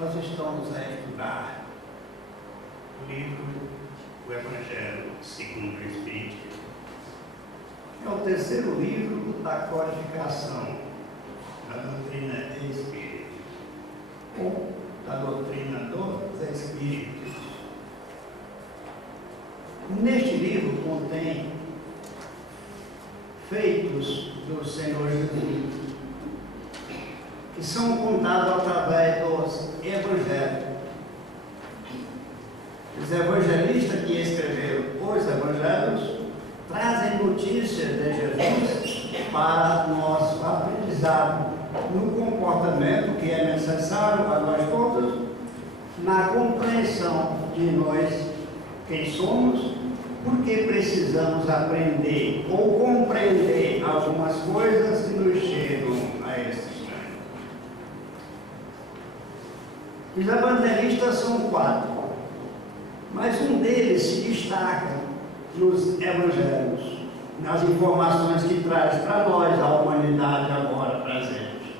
Nós estamos a estudar o livro O Evangelho segundo o Espírito. É o terceiro livro da codificação da doutrina espírita, ou da doutrina dos espíritos. Neste livro contém feitos do Senhor Jesus, que são contados através dos evangelhos. Os evangelistas que escreveram os evangelhos trazem notícias de Jesus para nosso aprendizado no comportamento que é necessário a nós todos, na compreensão de nós quem somos, porque precisamos aprender ou compreender algumas coisas que nos chegam a esse instante. Os evangelistas são 4, mas um deles se destaca nos evangelhos, nas informações que traz para nós a humanidade agora presente.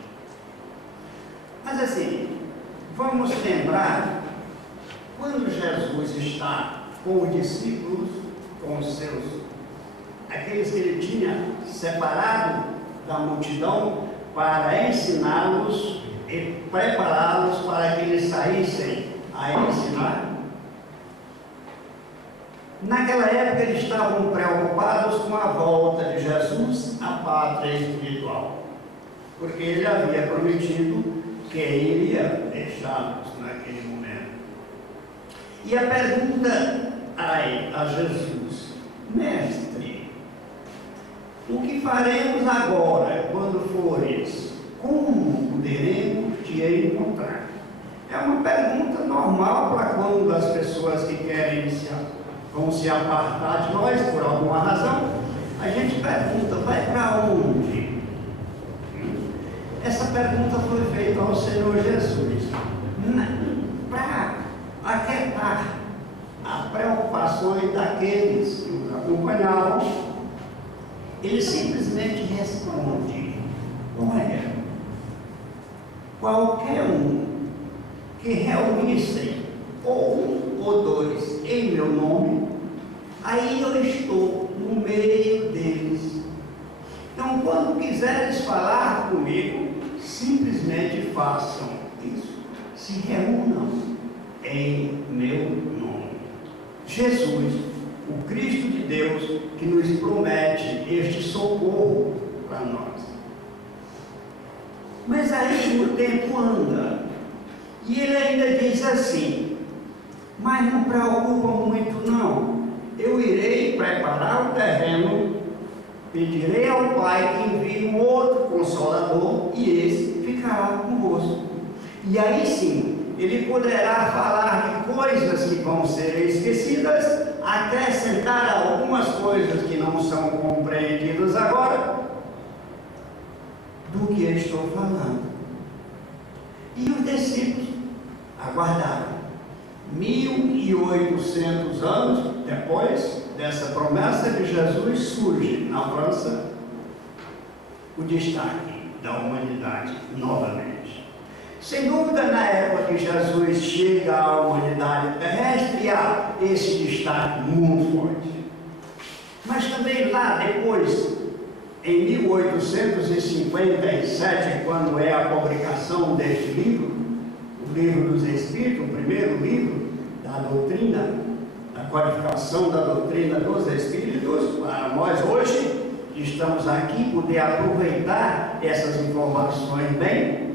Mas assim, vamos lembrar quando Jesus está com os discípulos, com os seus, aqueles que ele tinha separado da multidão para ensiná-los e prepará-los para que eles saíssem a ensinar. Naquela época eles estavam preocupados com a volta de Jesus à pátria espiritual, porque ele havia prometido que iria deixá-los naquele momento. E a pergunta a Jesus: Mestre, o que faremos agora quando fores? Como poderemos te encontrar? É uma pergunta normal para quando as pessoas que querem vão se apartar de nós por alguma razão. A gente pergunta: vai para onde? Essa pergunta foi feita ao Senhor Jesus para aquietar as preocupações daqueles que os acompanhavam. Ele simplesmente responde: olha, qualquer um que reunissem ou um ou dois em meu nome, aí eu estou no meio deles. Então, quando quiseres falar comigo, simplesmente façam isso. Se reúnam em meu nome. Jesus, o Cristo de Deus, que nos promete este socorro para nós. Mas aí o tempo anda, e ele ainda diz assim: mas não preocupa muito não, eu irei preparar o terreno, pedirei ao Pai que envie um outro Consolador, e esse ficará convosco. E aí sim, ele poderá falar de coisas que vão ser esquecidas, acrescentar algumas coisas que não são compreendidas agora, do que eu estou falando. E os discípulos aguardaram. 1800 anos depois dessa promessa de Jesus, surge na França o destaque da humanidade novamente. Sem dúvida, na época que Jesus chega à humanidade terrestre, há esse destaque muito forte. Mas também lá depois, em 1857, quando é a publicação deste livro, o Livro dos Espíritos, o primeiro livro da doutrina, da codificação da doutrina dos Espíritos, para nós hoje, que estamos aqui, poder aproveitar essas informações bem,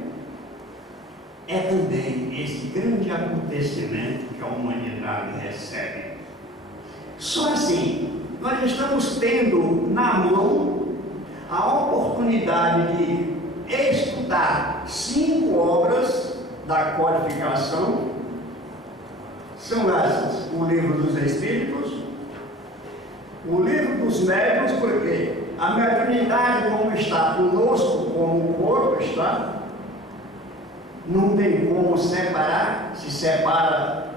é também esse grande acontecimento que a humanidade recebe. Só assim, nós estamos tendo na mão a oportunidade de estudar 5 obras da codificação. São essas: o Livro dos Espíritos, o Livro dos Médiuns, porque a mediunidade, como está conosco, como o corpo está, não tem como separar. Se separa,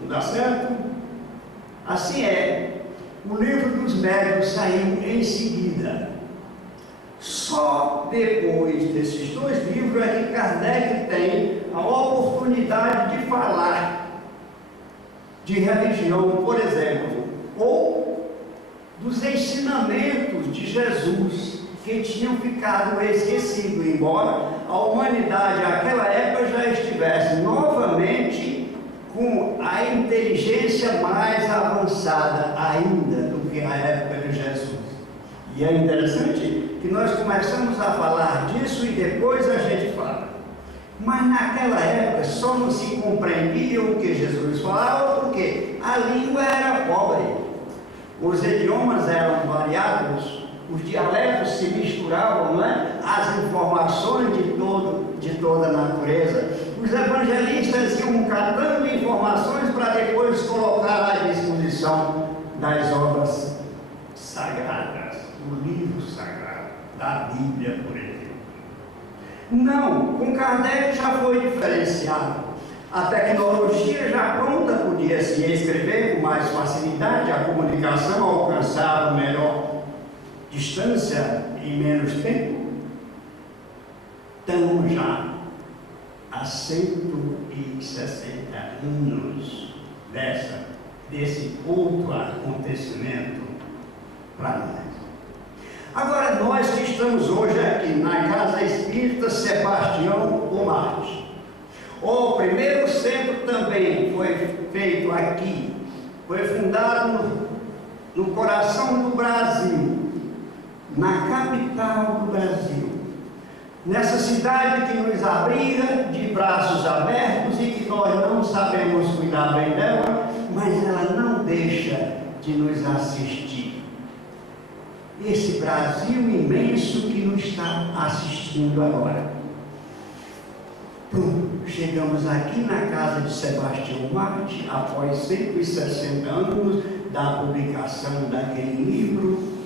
não dá certo. Assim é, o Livro dos Médiuns saiu em seguida. Só depois desses 2 livros é que Kardec tem a oportunidade de falar de religião, por exemplo, ou dos ensinamentos de Jesus, que tinham ficado esquecidos, embora a humanidade naquela época já estivesse novamente com a inteligência mais avançada ainda do que a época de Jesus. E é interessante que nós começamos a falar disso e depois a gente fala. Mas naquela época só não se compreendia o que Jesus falava porque a língua era pobre, os idiomas eram variados, os dialetos se misturavam, não é? As informações de toda a natureza. Os evangelistas iam catando informações para depois colocar à disposição das obras sagradas, do livro sagrado, da Bíblia, por exemplo. Não, com Kardec já foi diferenciado. A tecnologia já pronta podia se escrever com mais facilidade, a comunicação alcançava melhor distância em menos tempo. Estamos já há 160 anos desse outro acontecimento para nós. Agora, nós que estamos hoje aqui na Casa Espírita Sebastião o Mártir, o primeiro centro também foi feito aqui, foi fundado no coração do Brasil, na capital do Brasil, nessa cidade que nos abriga de braços abertos e que nós não sabemos cuidar bem dela, mas ela não deixa de nos assistir. Esse Brasil imenso que nos está assistindo agora. Pronto, chegamos aqui na casa de Sebastião Mártir, após 160 anos da publicação daquele livro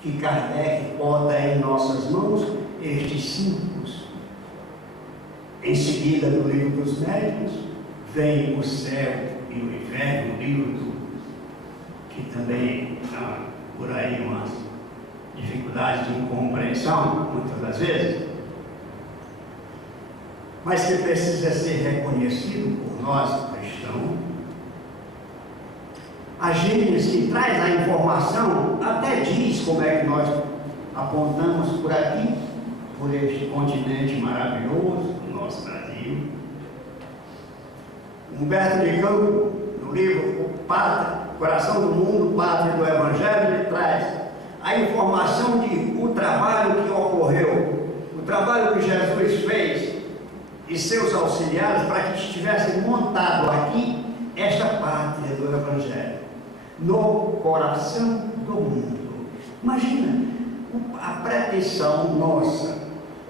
que Kardec bota em nossas mãos, estes símbolos. Em seguida, no livro dos médicos, vem o céu e o inferno, o livro que também está por aí umas dificuldades de incompreensão, muitas das vezes, mas que precisa ser reconhecido por nós cristãos. A Gênesis, que traz a informação, até diz como é que nós apontamos por aqui, por este continente maravilhoso, o nosso Brasil. Humberto de Campos, no livro Coração do Mundo, Pátria do Evangelho, ele traz a informação de o trabalho que ocorreu, o trabalho que Jesus fez e seus auxiliares para que estivessem montado aqui esta pátria do Evangelho, no coração do mundo. Imagina a pretensão nossa.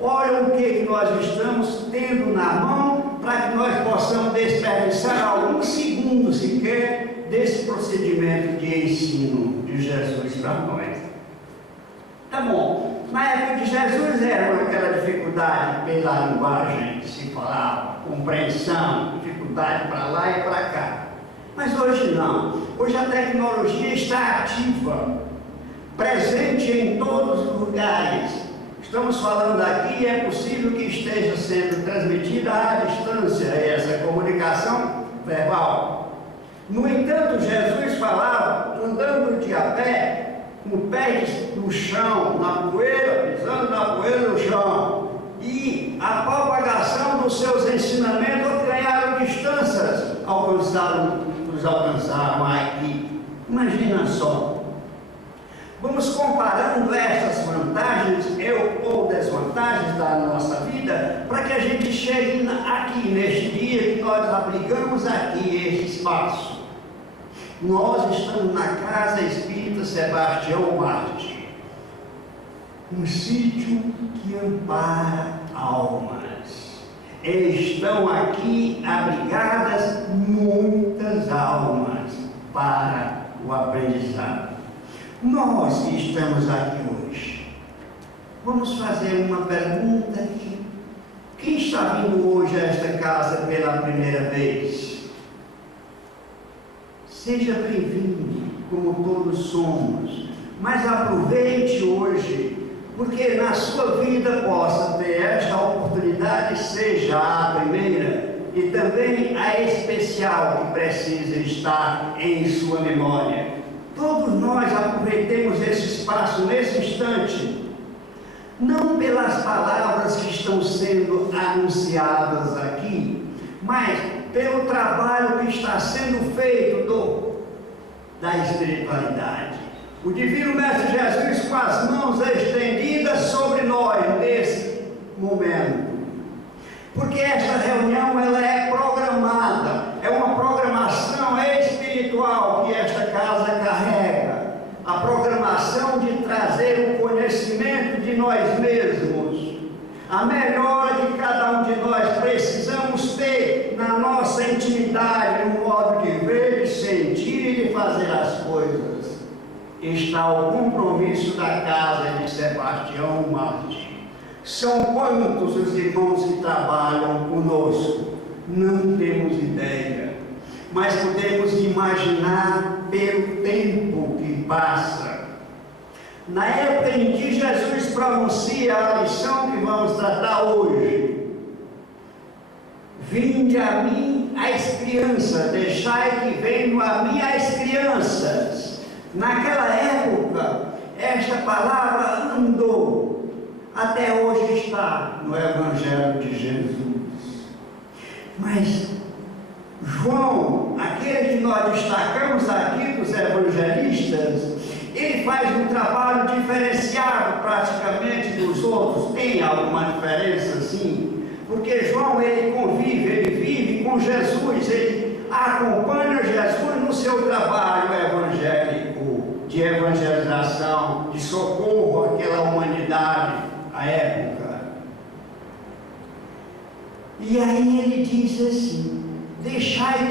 Olha o que nós estamos tendo na mão para que nós possamos desperdiçar alguns segundos sequer desse procedimento de ensino de Jesus para nós. Tá bom, na época de Jesus era aquela dificuldade pela linguagem que se falava, compreensão, dificuldade para lá e para cá. Mas hoje não. Hoje a tecnologia está ativa, presente em todos os lugares. Estamos falando aqui, é possível que esteja sendo transmitida à distância essa comunicação verbal. No entanto, Jesus falava andando de a pé, com pés no chão, na poeira, pisando na poeira no chão. E a propagação dos seus ensinamentos ganharam distâncias, nos alcançaram aqui. Imagina só. Vamos comparando essas vantagens ou desvantagens da nossa vida, para que a gente chegue aqui, neste dia que nós aplicamos aqui este espaço. Nós estamos na Casa Espírita Sebastião Mártir, um sítio que ampara almas. Estão aqui abrigadas muitas almas para o aprendizado. Nós que estamos aqui hoje, vamos fazer uma pergunta aqui. Quem está vindo hoje a esta casa pela primeira vez? Seja bem-vindo, como todos somos, mas aproveite hoje porque na sua vida possa ter esta oportunidade, seja a primeira e também a especial que precisa estar em sua memória. Todos nós aproveitemos esse espaço nesse instante, não pelas palavras que estão sendo anunciadas aqui, mas pelo trabalho que está sendo feito da espiritualidade. O Divino Mestre Jesus com as mãos estendidas sobre nós nesse momento. Porque esta reunião ela é programada, é uma programação espiritual que esta casa carrega. A programação de trazer o conhecimento de nós mesmos, a melhora que cada um de nós precisamos ter na nossa intimidade, no modo de ver, de sentir e de fazer as coisas. Está o compromisso da casa de Sebastião Martins. São quantos os irmãos que trabalham conosco? Não temos ideia, mas podemos imaginar pelo tempo que passa. Na época em que Jesus pronuncia a lição que vamos tratar hoje: vinde a mim as crianças, deixai que venham a mim as crianças. Naquela época, esta palavra andou, até hoje está no Evangelho de Jesus. Mas João, aquele que nós destacamos aqui dos evangelistas, ele faz um trabalho diferenciado praticamente dos outros. Tem alguma diferença, sim, porque João ele convive, ele vive com Jesus, ele acompanha Jesus no seu trabalho evangélico, de evangelização, de socorro àquela humanidade, à época. E aí ele diz assim: deixai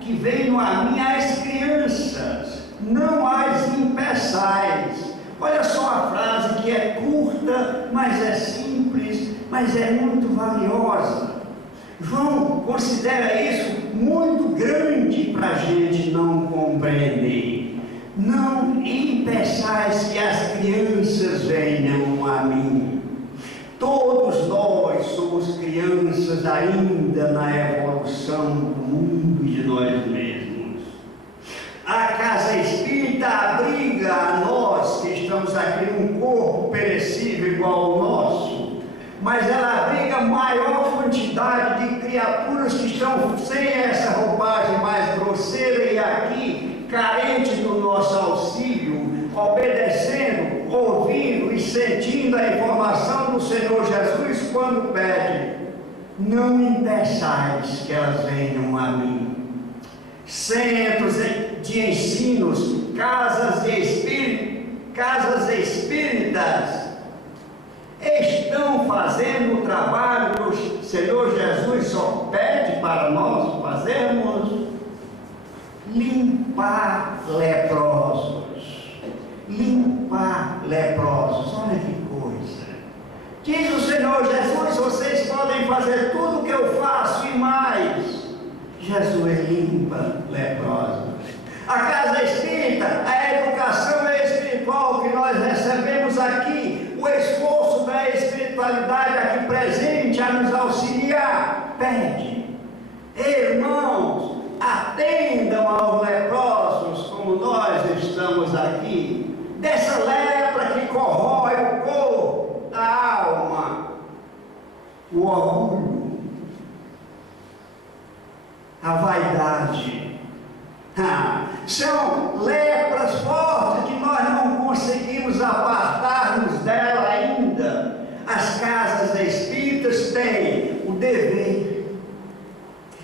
que venham a mim as crianças, não as impeçais. Olha só a frase que é curta, mas é simples, mas é muito valiosa. João considera isso muito grande para a gente não compreender. Não impeçais que as crianças venham a mim. Todos nós somos crianças ainda na evolução do mundo e de nós mesmos. A casa espírita abriga a nós que estamos aqui num corpo perecível igual ao nosso, mas ela abriga maior quantidade de criaturas que estão sem essa roupagem mais grosseira e aqui carente do nosso auxílio, obedecendo, ouvindo e sentindo a informação do Senhor Jesus quando pede: não impeçais que elas venham a mim. Centros de ensinos, casas espíritas estão fazendo o trabalho que o Senhor Jesus só pede para nós fazermos: limpar leprosos. Limpar leprosos, olha que coisa. Diz o Senhor Jesus: vocês podem fazer tudo o que eu faço e mais. Jesus limpa leprosos. A casa espírita, a educação espiritual que nós recebemos aqui, o esforço da espiritualidade aqui presente a nos auxiliar, pede: irmãos, atendam aos leprosos como nós estamos aqui, dessa lepra que corrói o corpo, a alma, o orgulho, a vaidade. São lepras fortes que nós não conseguimos apartar-nos dela ainda. As casas espíritas têm o dever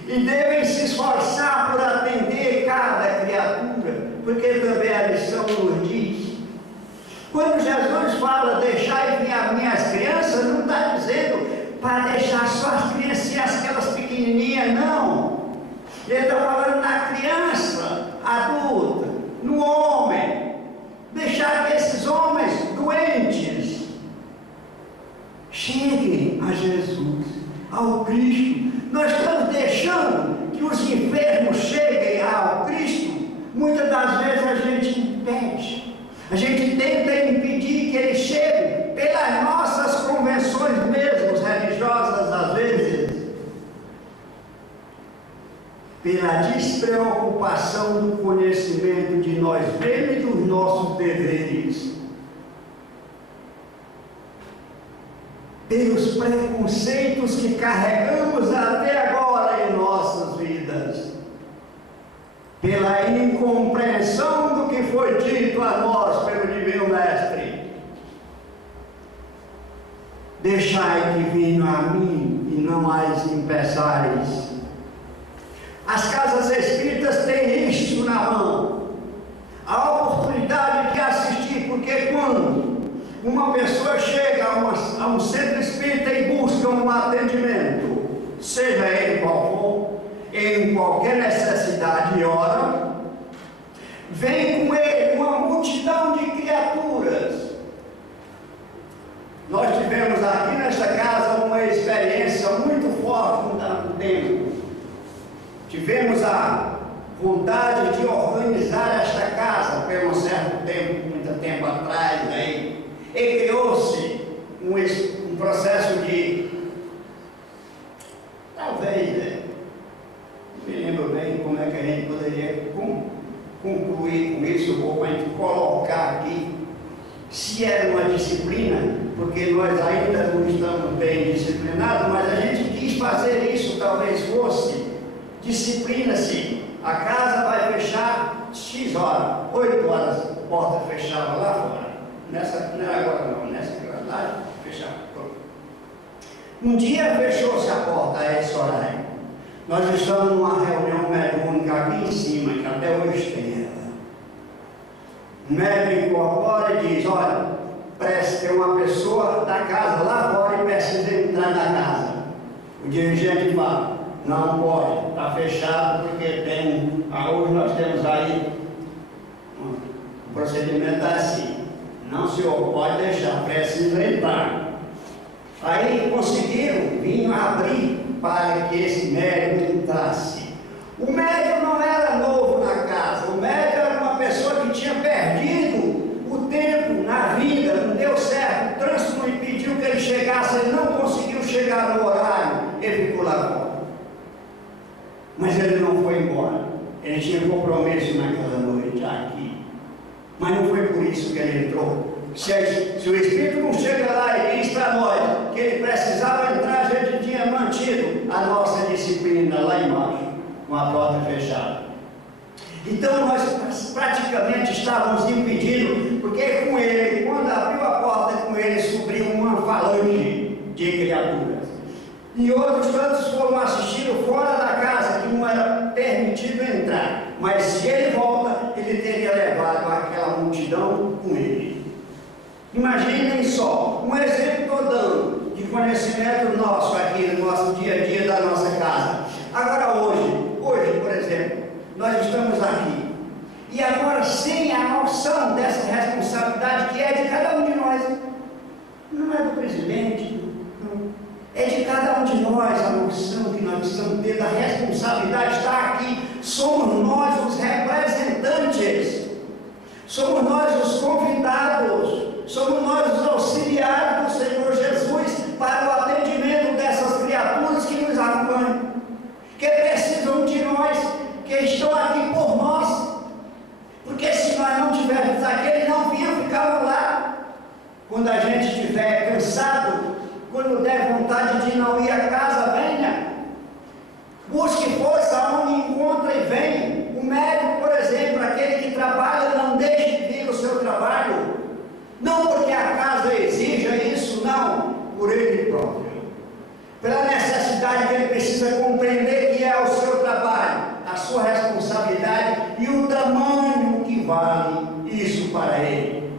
e devem se esforçar por atender cada criatura, porque também a lição nos diz. Quando Jesus fala: deixai vir a mim as crianças, não está dizendo para deixar só as criancinhas, aquelas pequenininhas, não. Ele está falando na criança adulta, no homem. Deixar que esses homens doentes cheguem a Jesus, ao Cristo. Nós estamos deixando que os enfermos cheguem ao Cristo. Muitas das vezes a gente impede, a gente tenta impedir que eles cheguem. pela despreocupação do conhecimento de nós mesmos e dos nossos deveres, pelos preconceitos que carregamos até agora em nossas vidas, pela incompreensão do que foi dito a nós pelo Divino Mestre. Deixai que venham a mim e não as impeçais. As casas espíritas têm isso na mão, a oportunidade de assistir, porque quando uma pessoa chega a um centro espírita e busca um atendimento, seja ele qual for, em qualquer necessidade e hora, vem com ele uma multidão de criaturas. Nós tivemos aqui nesta casa uma experiência muito forte no tempo. Tivemos a vontade de organizar esta casa por um certo tempo, muito tempo atrás, aí, e criou-se um processo de, talvez, não me lembro bem como é que a gente poderia concluir com isso, ou a gente colocar aqui, se era uma disciplina, porque nós ainda não estamos bem disciplinados, mas a gente quis fazer isso, talvez fosse disciplina, sim. A casa vai fechar X horas, 8 horas, a porta fechava lá fora. Nessa, não era agora não, nessa lá fechava. Um dia fechou-se a porta a esse horário. Nós estamos numa reunião mediúnica aqui em cima, que até hoje tem ela. O médico incorpora e diz: olha, parece ter uma pessoa da casa lá fora e precisa entrar na casa. O dirigente fala: não pode, está fechado porque tem. Hoje nós temos aí o procedimento assim. Não, senhor, pode deixar, precisa entrar. Aí conseguiram vir abrir para que esse médico entrasse. O médico não era novo na casa, o médico era uma pessoa que tinha perdido o tempo na vida, não deu certo, o trânsito não impediu que ele chegasse, ele não conseguiu chegar no horário, ele ficou lá fora. Mas ele não foi embora, ele tinha compromisso naquela noite aqui, mas não foi por isso que ele entrou. Se o Espírito não chega lá e diz para nós que ele precisava entrar, a gente tinha mantido a nossa disciplina lá embaixo, com a porta fechada. Então nós praticamente estávamos impedindo, porque com ele, quando abriu a porta com ele, subiu uma falange de criaturas. E outros tantos foram assistindo fora da casa, que não era permitido entrar. Mas se ele volta, ele teria levado aquela multidão com ele. Imaginem só, um exemplo estou dando de conhecimento nosso aqui no nosso dia a dia da nossa casa. Agora hoje, por exemplo, nós estamos aqui. E agora sem a noção dessa responsabilidade que é de cada um de nós. Não é do presidente, não. É de cada um de nós a noção que nós precisamos ter da responsabilidade de estar aqui. Somos nós os representantes. Somos nós os convidados. Somos nós os auxiliares do Senhor Jesus para o atendimento dessas criaturas que nos acompanham, que precisam de nós, que estão aqui por nós, porque se nós não tivermos aqui, eles não vinham ficar lá. Quando a gente estiver cansado, quando der vontade de não ir à casa, venha, busque força onde encontra e vem. O médico, por exemplo, aquele que trabalha, não deixe de vir o seu trabalho. Não porque a casa exija isso, não, por ele próprio. Pela necessidade que ele precisa compreender que é o seu trabalho, a sua responsabilidade e o tamanho que vale isso para ele.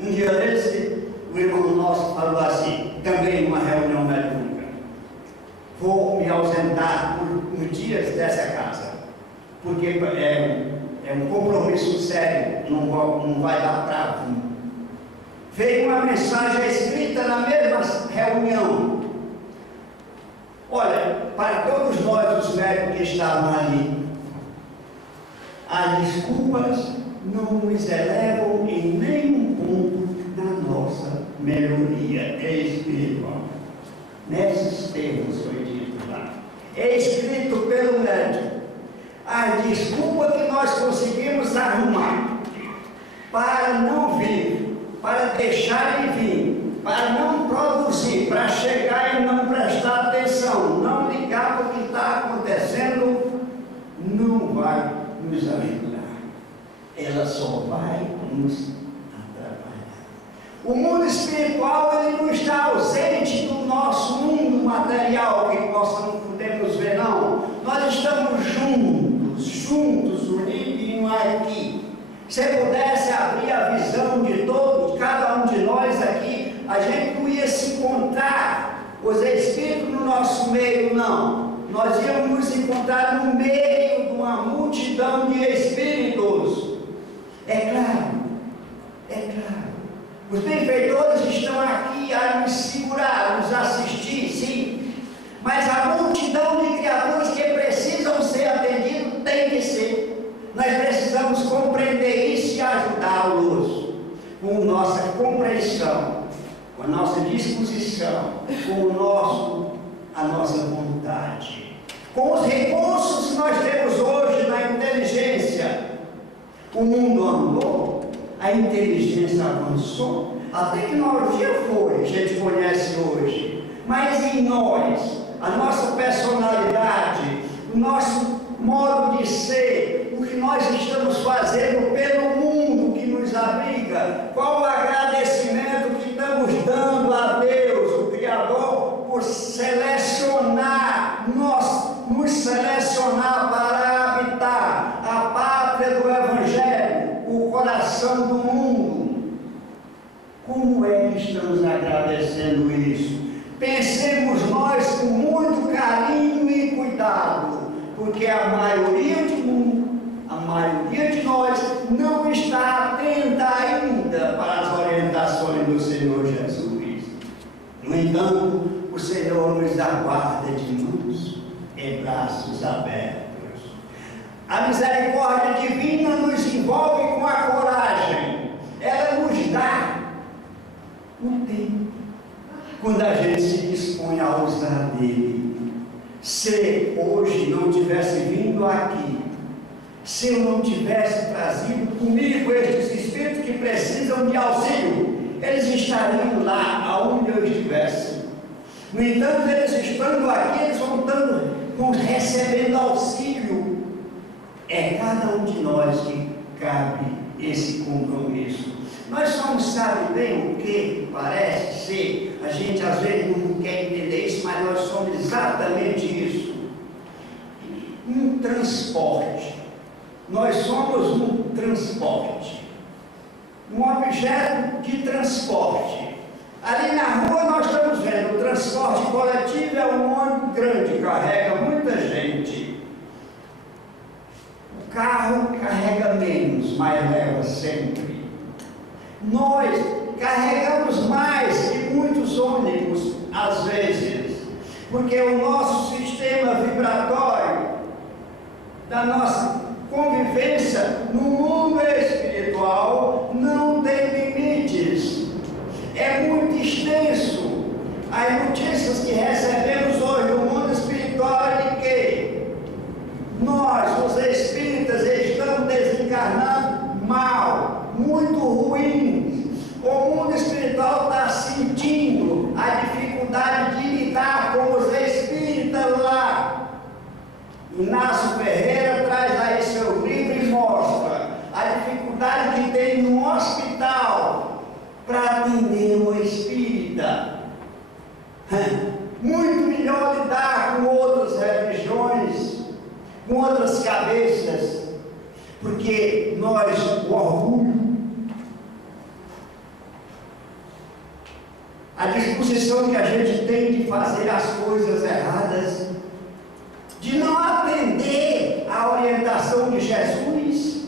Um dia desse, o irmão nosso falou assim, também numa reunião mediúnica: vou me ausentar por dias dessa casa, porque é um compromisso sério, não vai dar para vir. Veio uma mensagem escrita na mesma reunião. Olha, para todos nós, os médicos que estavam ali, as desculpas não nos elevam em nenhum ponto na nossa melhoria espiritual. Nesses termos foi dito lá. É escrito pelo médico. a desculpa que nós conseguimos arrumar para não vir, para deixar de vir, para não produzir, para chegar e não prestar atenção, não ligar para o que está acontecendo, não vai nos ajudar. Ela só vai nos atrapalhar. O mundo espiritual, ele não está ausente do nosso mundo material, que nós não podemos ver, não. Nós estamos juntos, unidos aqui. Se pudesse abrir a visão de todos, cada um de nós aqui, a gente não ia se encontrar, os espíritos no nosso meio, não. Nós íamos nos encontrar no meio de uma multidão de espíritos. É claro. Os benfeitores estão aqui a nos segurar, a nos assistir, sim. Mas a multidão de criaturas que precisam ser atendidas tem que ser. Nós precisamos compreender isso e ajudá-los com nossa compreensão, com a nossa disposição, com a nossa vontade, com os recursos que nós temos hoje na inteligência. O mundo andou, a inteligência avançou, a tecnologia foi, a gente conhece hoje, mas em nós, a nossa personalidade, o nosso modo de ser, o que nós estamos fazendo pelo mundo que nos abriga, qual o agradecimento que estamos dando a Deus, o Criador, por selecionar, nos selecionar para habitar a pátria do Evangelho, o coração do mundo. Como é que estamos agradecendo isso? Pensemos nós com muito carinho e cuidado, porque a maioria de nós não está atenta ainda para as orientações do Senhor Jesus. No entanto, o Senhor nos aguarda de mãos e braços abertos. A misericórdia divina nos envolve com a coragem. Ela nos dá o tempo, quando a gente se dispõe a usar dele. Se hoje não tivesse vindo aqui, se eu não tivesse trazido comigo estes espíritos que precisam de auxílio, eles estariam lá aonde eu estivesse. No entanto, eles estando aqui, eles vão recebendo auxílio. É cada um de nós que cabe esse compromisso. Nós só não sabemos bem o que parece ser, a gente às vezes não quer entender isso, mas nós somos exatamente isso. Um transporte. Nós somos um transporte, um objeto de transporte. Ali na rua nós estamos vendo, o transporte coletivo é um ônibus grande, carrega muita gente. O carro carrega menos, mas leva sempre. Nós carregamos mais que muitos ônibus, às vezes, porque o nosso sistema vibratório da nossa convivência no mundo espiritual não tem limites, é muito extenso. As notícias que recebemos hoje no mundo espiritual é de que nós, os espíritas, estamos desencarnando mal, muito ruim. O mundo espiritual está sentindo a dificuldade de lidar com os espíritas lá. Inácio Ferreira traz aí seu livro e mostra a dificuldade que tem no hospital para atender o espírita. Muito melhor lidar com outras religiões, com outras cabeças, porque nós, o orgulho, a disposição que a gente tem de fazer as coisas erradas, de não atender à orientação de Jesus,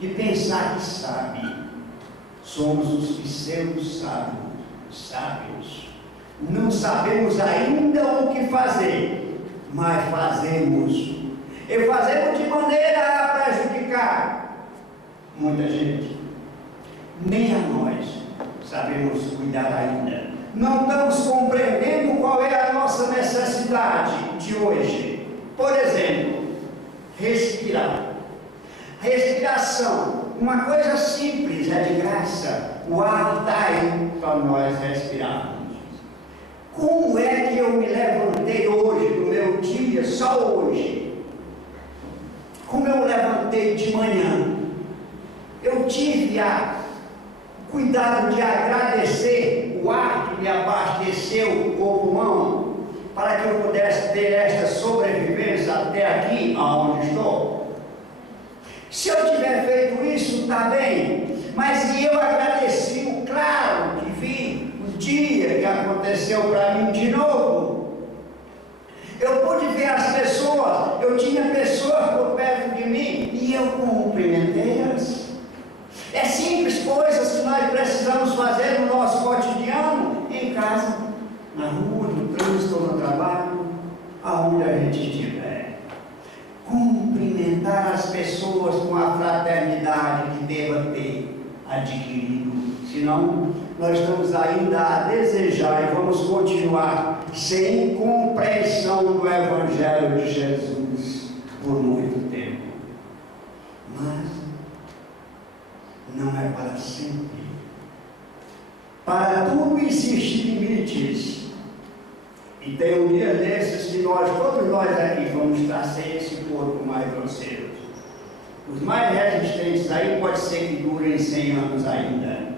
de pensar que sabe. Somos os pseudo-sábios. Não sabemos ainda o que fazer, mas fazemos. E fazemos de maneira a prejudicar muita gente. Nem a nós sabemos cuidar ainda. Não estamos compreendendo qual é a nossa necessidade de hoje. Por exemplo, respirar. Respiração, uma coisa simples, é de graça. O ar está aí para nós respirarmos. Como é que eu me levantei hoje, no meu dia, só hoje? Como eu levantei de manhã? Eu tive o cuidado de agradecer o ar que me abasteceu o pulmão, para que eu pudesse ter esta sobrevivência até aqui, aonde estou. Se eu tiver feito isso, está bem, mas eu agradeci o claro que vi, o dia que aconteceu para mim de novo. Eu pude ver as pessoas, eu tinha pessoas por perto de mim e eu cumprimentei-as. É simples, coisas que nós precisamos fazer no nosso cotidiano, em casa, na rua, no trânsito, no trabalho, aonde a gente estiver. Cumprimentar as pessoas com a fraternidade que deva ter adquirido. Senão, nós estamos ainda a desejar e vamos continuar sem compreensão do Evangelho de Jesus por muito tempo. Mas não é para sempre. Para tudo existem limites. E tem um dia desses que todos nós aqui vamos estar sem esse corpo mais grosseiro. Os mais resistentes aí pode ser que durem 100 anos ainda.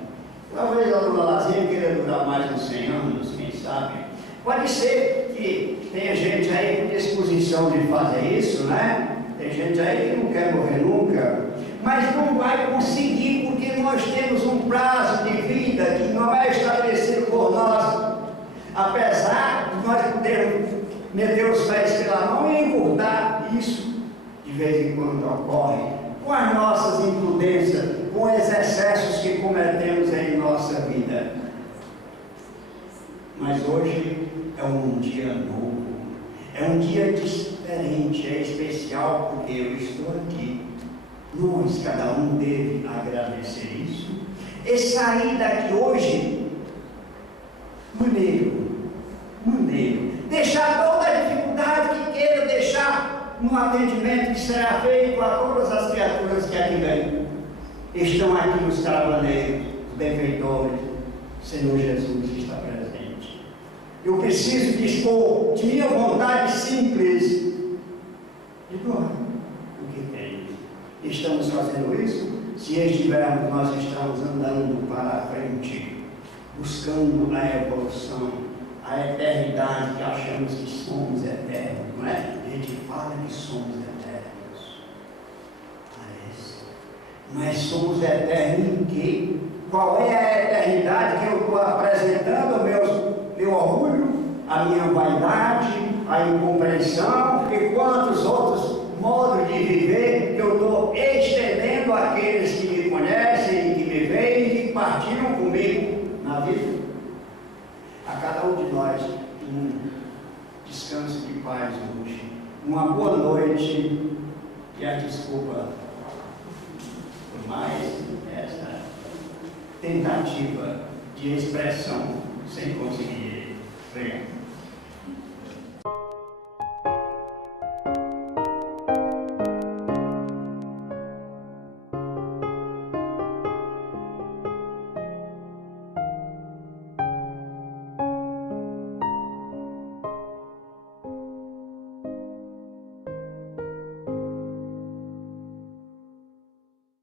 Talvez a dona Lazinha queira durar mais uns 100 anos, quem sabe. Pode ser que tenha gente aí com disposição de fazer isso, né? Tem gente aí que não quer morrer nunca. Mas não vai conseguir, porque nós temos um prazo de vida que não é estabelecido por nós. Apesar de nós podermos meter os pés pela mão e encurtar, isso de vez em quando ocorre, com as nossas imprudências, com os excessos que cometemos em nossa vida. Mas hoje é um dia novo, é um dia diferente, é especial porque eu estou aqui. Nós, cada um deve agradecer isso e sair daqui hoje maneiro, deixar toda a dificuldade que queira deixar no atendimento que será feito a todas as criaturas que aqui vêm. Estão aqui os cavaleiros, os benfeitores, o Senhor Jesus está presente. Eu preciso dispor de minha vontade simples de doar o que tenho. Estamos fazendo isso? Se estivermos, nós estamos andando para a frente, buscando a evolução, a eternidade, que achamos que somos eternos, não é? A gente fala que somos eternos, parece, mas somos eternos em quê? Qual é a eternidade que eu estou apresentando? Meu orgulho, a minha vaidade, a incompreensão e quantos outros modos de viver que eu estou estendendo àqueles que me conhecem, que me veem e que partilham comigo na vida. A cada um de nós, um descanso de paz hoje, uma boa noite e a desculpa por mais essa tentativa de expressão sem conseguir. Obrigado.